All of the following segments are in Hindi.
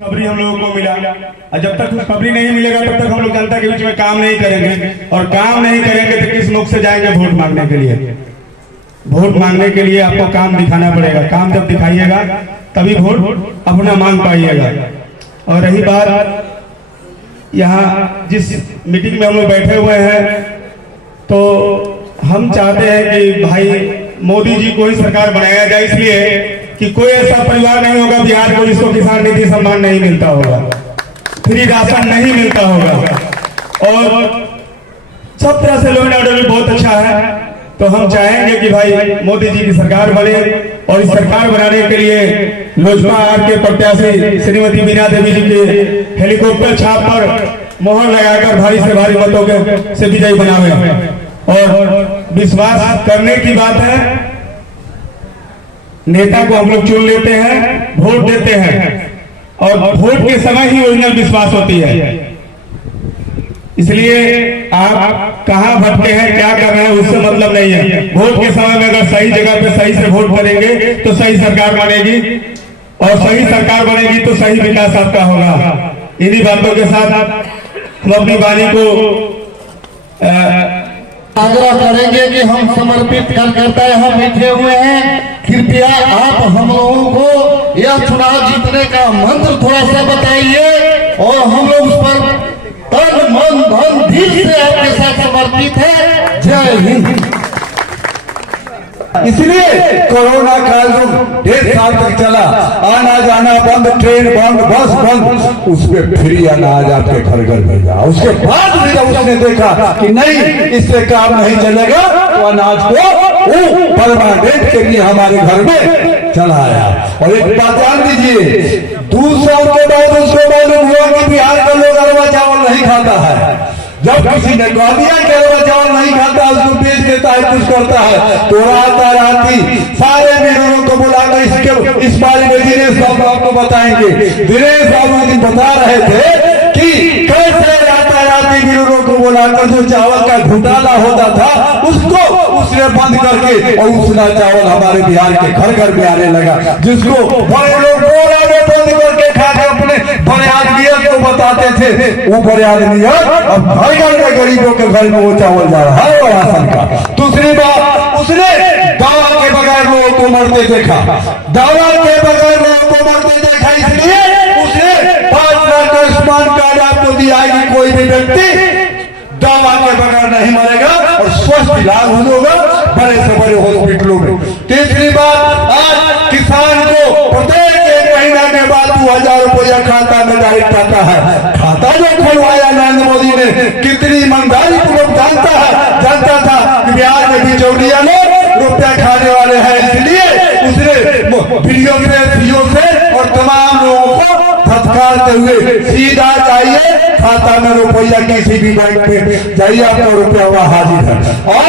खबरी हम लोगों को मिला और जब तक खबरी नहीं मिलेगा तब तक हम लोग जनता के बीच में काम नहीं करेंगे और काम नहीं करेंगे तो किस मुख से जाएंगे वोट मांगने के लिए। वोट मांगने के लिए आपको काम दिखाना पड़ेगा, काम जब दिखाइएगा तभी वोट अपना मांग पाइएगा। और रही बात यहाँ जिस मीटिंग में हम लोग बैठे हुए हैं तो हम चाहते हैं कि भाई मोदी जी को ही सरकार बनाया जाए, इसलिए कि कोई ऐसा परिवार नहीं होगा बिहार को जिसको किसान निधि सम्मान नहीं मिलता होगा, फ्री राशन नहीं मिलता होगा और सब तरह से लॉ एंड ऑर्डर भी बहुत अच्छा है। तो हम चाहेंगे कि भाई मोदी जी की सरकार बने और इस सरकार बनाने के लिए लोजपा आर के प्रत्याशी श्रीमती बीना देवी जी के हेलीकॉप्टर छाप पर मोहर लगाकर भारी से भारी मतों के से विजयी बनावे। और विश्वास करने की बात है, नेता को हम लोग चुन लेते हैं, वोट देते हैं और वोट के समय ही ओरिजिनल विश्वास होती है। इसलिए आप कहां भटके हैं, क्या कर रहे हैं, उससे मतलब नहीं है। वोट के समय में अगर सही जगह पे सही से वोट करेंगे तो सही सरकार बनेगी और सही सरकार बनेगी तो सही विकास आपका होगा। इन्हीं बातों के साथ हम अपनी वाणी को आग्रह करेंगे कि हम समर्पित कार्यकर्ता यहाँ बैठे हुए हैं, कृपया आप हम लोगों को यह चुनाव जीतने का मंत्र थोड़ा सा बताइए और हम लोग उस पर तन मन धन दिल से आपके साथ समर्पित है। जय हिंद। इसलिए कोरोना काल जो 1.5 साल तक चला, आना जाना बंद, ट्रेन बंद, बस बंद, उसमें फ्री अनाज आपके घर घर भेजा। उसके बाद भी जब उसने देखा कि नहीं इससे काम नहीं चलेगा तो अनाज को परमानेंट के लिए हमारे घर में चलाया। और एक बात ध्यान दीजिए, 200 के बाद उसको मालूम हुआ कि बिहार का लोग अरवा चावल नहीं खाता है। जब किसी ने कह दिया कि अरवा चावल नहीं खाता, उसको बेच देता है, कुछ करता है, तो राती सारे मिलों को बुलाकर इसके इस बारे में दिनेश बाबू आपको बताएंगे। दिनेश बाबू दिन बता रहे थे कि कैसे राती मिलों को बुलाकर जो चावल का घोटाला होता था उसको उसने बंद करके और उसना चावल हमारे बिहार के घर घर में आने लगा, जिसको बड़े लोग बोरा में बंद करके खाते अपने बड़े आदमी को बताते थे, वो बड़े आदमी अब घर घर में गरीबों के घर में वो चावल जा रहा है राशन का। दूसरी बात, उसने दवा के बगैर लोगों को मरते देखा, दवा के बगैर लोगों को मरते देखा, इसलिए उसने 5 लाख का आयुष्मान कार्ड आपको दिया है कि कोई भी व्यक्ति दवा के बगैर नहीं मरेगा और स्वस्थ इलाज होगा बड़े से बड़े हॉस्पिटलों में। तीसरी बात, आज किसान को प्रत्येक 1 महीना के बाद 2000 रुपया खाता में डायरेक्ट आता है। खाता जो खुलवाया नरेंद्र मोदी ने, कितनी ईमानदारी पूर्वक जानता था कि बिहार में बिचौलिया लोग रुपया खाने वाले हैं, इसलिए उसने वीडियो से सीओ से और तमाम लोगों को फटकारते हुए सीधा जाइए खाता में रुपया, किसी भी बैंक पे जाइए आपका रुपया वहां हाजिर है। और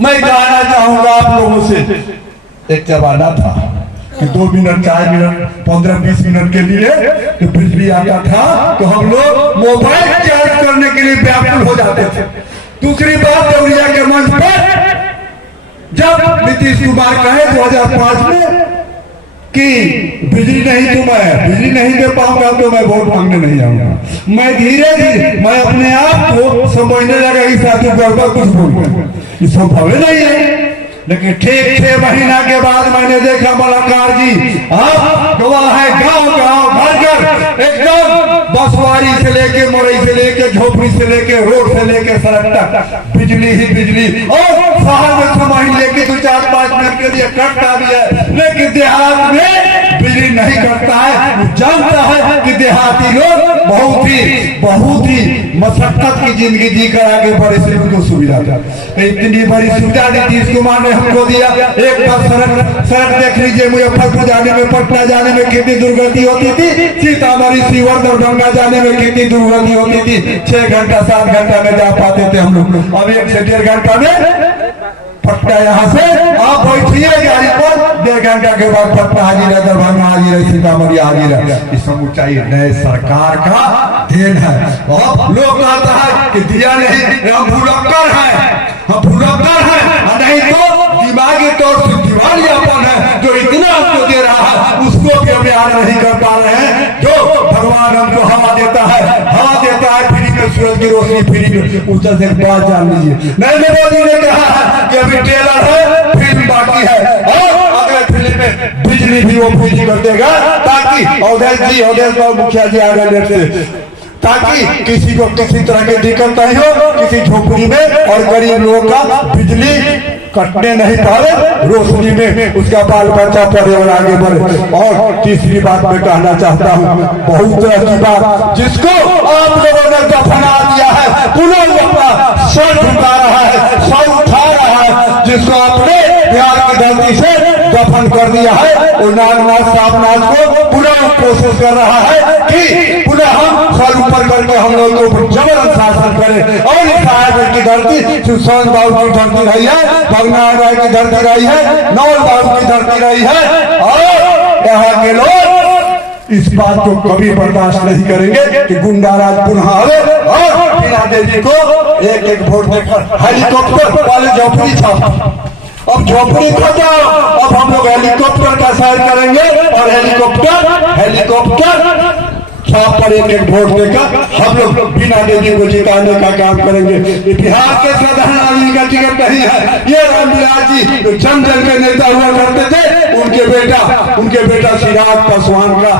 मैं कहना चाहूंगा आप लोगों से, एक जमाना था कि 2 मिनट 4 मिनट 15-20 मिनट के लिए तो बिजली आता था तो हम लोग मोबाइल चार्ज करने के लिए व्याकुल हो जाते थे। दूसरी बात, देवरिया के मंच पर जब नीतीश कुमार कहे 2005 में कि बिजली नहीं दे पाऊंगा तो मैं वोट मांगने नहीं आऊंगा, मैं धीरे धीरे मैं अपने आप को समझने लगा कि साथी गड़बड़ कुछ बोलूंगा, ये संभव नहीं है। लेकिन ठीक 6 महीना के बाद मैंने देखा मलंगार जी आप गवाह है, गांव घर घर एकदम बसवारी से लेके मोरई से लेके झोपड़ी से लेके रोड से लेके सड़क तक बिजली ही बिजली। और शहर में समझ लेके 2-4-5 मिनट के लिए कटता भी है, लेकिन देहात में बिजली नहीं कटता है। वो जानता है कि देहाती लोग बहुत ही मशक्कत की जिंदगी जीकर आगे बढ़े से उनको सुविधा था। इतनी बड़ी सुविधा नीतीश कुमार ने हमको दिया। एक बार सड़क देख लीजिए, मुजफ्फरपुर जाने में, पटना जाने में कितनी दुर्गति होती थी, सीतामढ़ी सीवर दरभंगा जाने में कितनी दुर्गति होती थी। 6 घंटा 7 घंटा में जा पाते थे हम लोग, अब 1 से 1.5 घंटा में पटना यहाँ से आप बैठिए गाड़ी पर, 1.5 घंटा के बाद पटना हाजिर है, दरभंगा हाजिर है, सीतामढ़ी हाजिर है। इस ऊंचाई नए सरकार का देन है। और लोग कहता है कि दिया नहीं, हम भूलक्कर है, नहीं तो दिमागी तौर से दिवालियापन है जो इतना आपको दे रहा है, उसको भी हम याद नहीं कर पा रहे हैं। भगवान हमको हवा देता है फ्री में, सूरज की रोशनी फ्री में। ऊंचा से एक बात जान लीजिए, नरेंद्र मोदी ने कहा है कि अभी ट्रेलर है, फिल्म बाकी है, और अगले फिल्म में बिजली भी वो फ्री कर देगा, ताकि अवधेश मुखिया जी आगे लेट से, ताकि किसी को किसी तरह की दिक्कत नहीं हो, किसी झोपड़ी में, और गरीब लोगों का बिजली कटने नहीं पाए, रोशनी में उसका बाल बच्चा पढ़े और आगे बढ़े। और तीसरी बात मैं कहना चाहता हूँ, बहुत तरह की बात जिसको आप लोगों ने दफना दिया है, पुनः अपना सर झुका रहा है, सर उठा रहा है, जिसको आपने प्यार की धरती से दफन कर दिया है, और नागनाथ साहबनाथ को पुनः कोशिश कर रहा है कि पुनः हम सर ऊपर करके हम लोग के ऊपर जबर अनुशासन करें। और इस साहेब की धरती सुशांत बाबू की धरती रही है, भगनाथ राय की धरती रही है, नौल बाबू की धरती रही है, और यहाँ के लोग इस बात को कभी बर्दाश्त नहीं करेंगे कि गुंडाराज पुनः आवे और हीरा देवी को एक एक वोट देकर हेलीकॉप्टर वाले झोपड़ी छाप। अब झोपड़ी खत्म, अब हम लोग हेलीकॉप्टर का सैर करेंगे, और हेलीकॉप्टर छाप पर एक एक वोट देकर हम लोग बिना देवी को जिताने का काम करेंगे। ये बिहार के साधारण आदमी का टिकट नहीं है, ये रामविलास जी जो जन जन के नेता हुआ करते थे, उनके बेटा चिराग पासवान का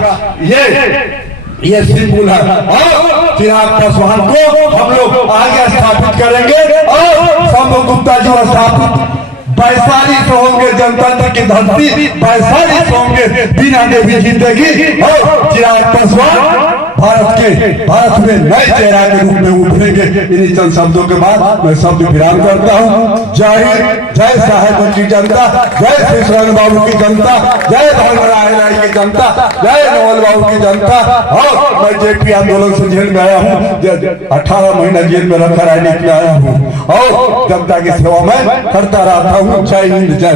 ये सिंबल है, और चिराग पासवान को हम लोग आगे स्थापित करेंगे, और शंभू गुप्ता जी स्थापित वैशाली से होंगे, जनतंत्र की धरती वैशाली से होंगे, बिना देवी जीतेगी, और चिराग पासवान भारत में नए चेहरा के रूप में उभरेंगे। इन्हीं चंद शब्दों के बाद मैं शब्द विराम करता हूँ। जय हिंद, जय साहेब की जनता, जय श्री शरण बाबू की जनता, जय भगनाथ राय की जनता, जय नवल बाबू की जनता। और मैं जेपी आंदोलन से जेल में आया हूँ, 18 महीना जेल में रखा रह निकले आया हूँ, और जनता की सेवा में करता रहता हूँ। जय हिंद, जय